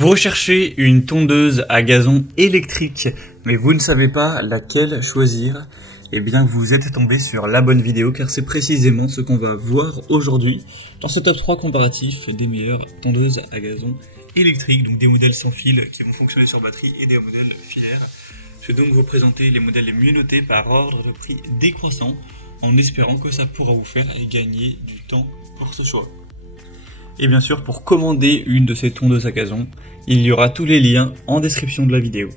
Vous recherchez une tondeuse à gazon électrique, mais vous ne savez pas laquelle choisir? Eh bien, vous êtes tombé sur la bonne vidéo, car c'est précisément ce qu'on va voir aujourd'hui dans ce top 3 comparatif des meilleures tondeuses à gazon électriques, donc des modèles sans fil qui vont fonctionner sur batterie et des modèles filaires. Je vais donc vous présenter les modèles les mieux notés par ordre de prix décroissant, en espérant que ça pourra vous faire gagner du temps pour ce choix. Et bien sûr, pour commander une de ces tondeuses à gazon, il y aura tous les liens en description de la vidéo.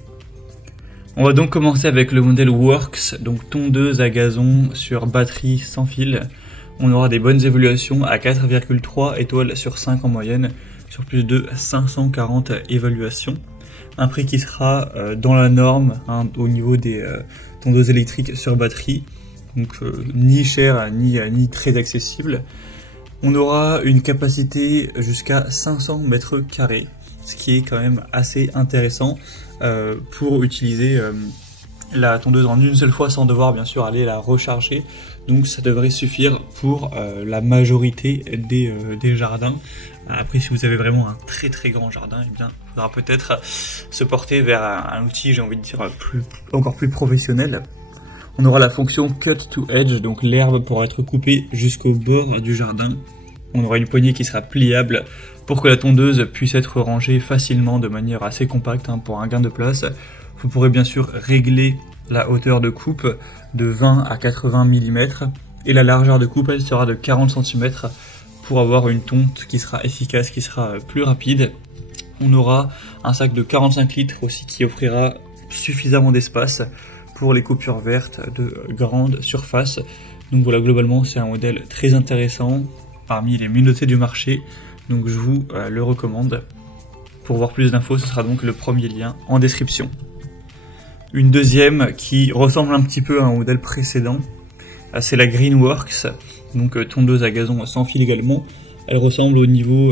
On va donc commencer avec le modèle Works, donc tondeuse à gazon sur batterie sans fil. On aura des bonnes évaluations à 4,3 étoiles sur 5 en moyenne, sur plus de 540 évaluations. Un prix qui sera dans la norme au niveau des tondeuses électriques sur batterie, donc ni cher ni très accessible. On aura une capacité jusqu'à 500 mètres carrés, ce qui est quand même assez intéressant pour utiliser la tondeuse en une seule fois sans devoir bien sûr aller la recharger. Donc ça devrait suffire pour la majorité des jardins. Après, si vous avez vraiment un très grand jardin, eh bien, il faudra peut-être se porter vers un outil, j'ai envie de dire, encore plus professionnel. On aura la fonction Cut to Edge, donc l'herbe pourra être coupée jusqu'au bord du jardin. On aura une poignée qui sera pliable pour que la tondeuse puisse être rangée facilement de manière assez compacte pour un gain de place. Vous pourrez bien sûr régler la hauteur de coupe de 20 à 80 mm et la largeur de coupe elle sera de 40 cm pour avoir une tonte qui sera efficace, qui sera plus rapide. On aura un sac de 45 litres aussi qui offrira suffisamment d'espace pour les coupures vertes de grande surface. Donc voilà, globalement c'est un modèle très intéressant parmi les mieux notés du marché, donc je vous le recommande. Pour voir plus d'infos, ce sera donc le premier lien en description. Une deuxième qui ressemble un petit peu à un modèle précédent, c'est la Greenworks, donc tondeuse à gazon sans fil également. Elle ressemble au niveau,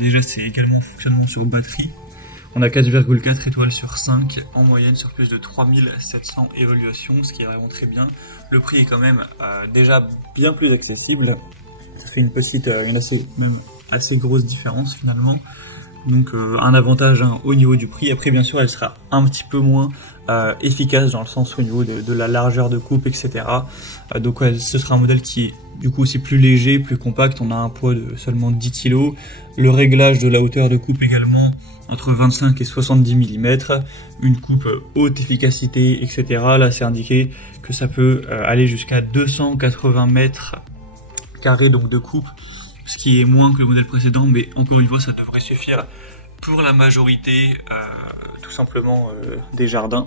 déjà c'est également fonctionnement sur batterie. On a 4,4 étoiles sur 5 en moyenne sur plus de 3700 évaluations, ce qui est vraiment très bien. Le prix est quand même déjà bien plus accessible. Ça fait une assez grosse différence finalement. Donc un avantage au niveau du prix. Après bien sûr elle sera un petit peu moins efficace dans le sens au niveau de la largeur de coupe, etc. Donc ce sera un modèle qui est du coup aussi plus léger, plus compact. On a un poids de seulement 10 kg. Le réglage de la hauteur de coupe également entre 25 et 70 mm. Une coupe haute efficacité, etc. Là c'est indiqué que ça peut aller jusqu'à 280 mètres carrés donc de coupe, ce qui est moins que le modèle précédent, mais encore une fois ça devrait suffire pour la majorité tout simplement des jardins.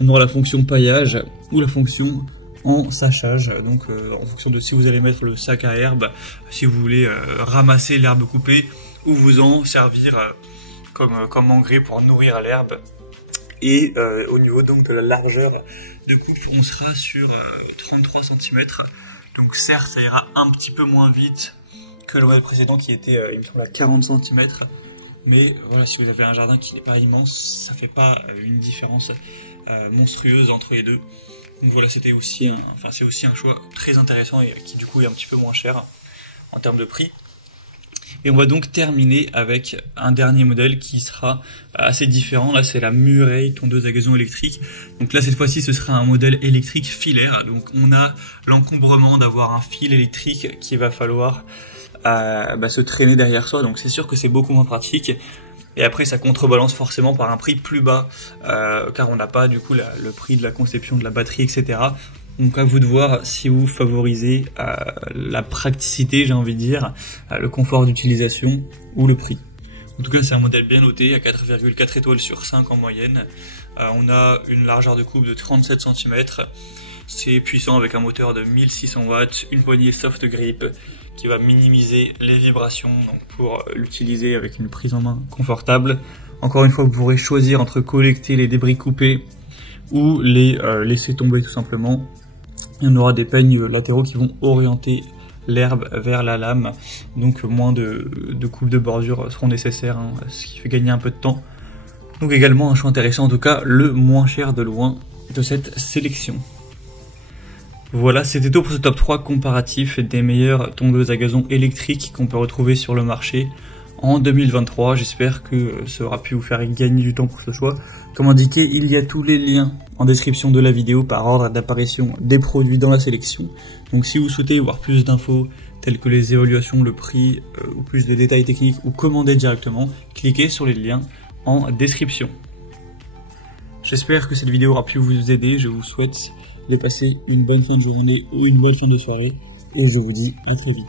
On aura la fonction paillage ou la fonction en sachage, donc en fonction de si vous allez mettre le sac à herbe, si vous voulez ramasser l'herbe coupée ou vous en servir comme engrais pour nourrir l'herbe. Et au niveau donc de la largeur de coupe, on sera sur 33 cm. Donc certes, ça ira un petit peu moins vite que le modèle précédent qui était, il me semble, à 40 cm. Mais voilà, si vous avez un jardin qui n'est pas immense, ça fait pas une différence monstrueuse entre les deux. Donc voilà, c'est aussi un choix très intéressant et qui du coup est un petit peu moins cher en termes de prix. Et on va donc terminer avec un dernier modèle qui sera assez différent. Là, c'est la Murray tondeuse à gazon électrique. Donc là, cette fois-ci, ce sera un modèle électrique filaire. Donc on a l'encombrement d'avoir un fil électrique qu'il va falloir se traîner derrière soi. Donc c'est sûr que c'est beaucoup moins pratique. Et après, ça contrebalance forcément par un prix plus bas, car on n'a pas du coup le prix de la conception de la batterie, etc. Donc à vous de voir si vous favorisez la praticité, j'ai envie de dire, le confort d'utilisation ou le prix. En tout cas, c'est un modèle bien noté, à 4,4 étoiles sur 5 en moyenne. On a une largeur de coupe de 37 cm. C'est puissant avec un moteur de 1600 watts, une poignée soft grip qui va minimiser les vibrations donc pour l'utiliser avec une prise en main confortable. Encore une fois, vous pourrez choisir entre collecter les débris coupés ou les laisser tomber tout simplement. On aura des peignes latéraux qui vont orienter l'herbe vers la lame, donc moins de coupes de bordure seront nécessaires, ce qui fait gagner un peu de temps. Donc également un choix intéressant, en tout cas le moins cher de loin de cette sélection. Voilà, c'était tout pour ce top 3 comparatif des meilleures tondeuses à gazon électriques qu'on peut retrouver sur le marché. en 2023. J'espère que ça aura pu vous faire gagner du temps pour ce choix. Comme indiqué, il y a tous les liens en description de la vidéo par ordre d'apparition des produits dans la sélection. Donc si vous souhaitez voir plus d'infos telles que les évaluations, le prix ou plus de détails techniques ou commander directement, cliquez sur les liens en description. J'espère que cette vidéo aura pu vous aider. Je vous souhaite de passer une bonne fin de journée ou une bonne fin de soirée et je vous dis à très vite.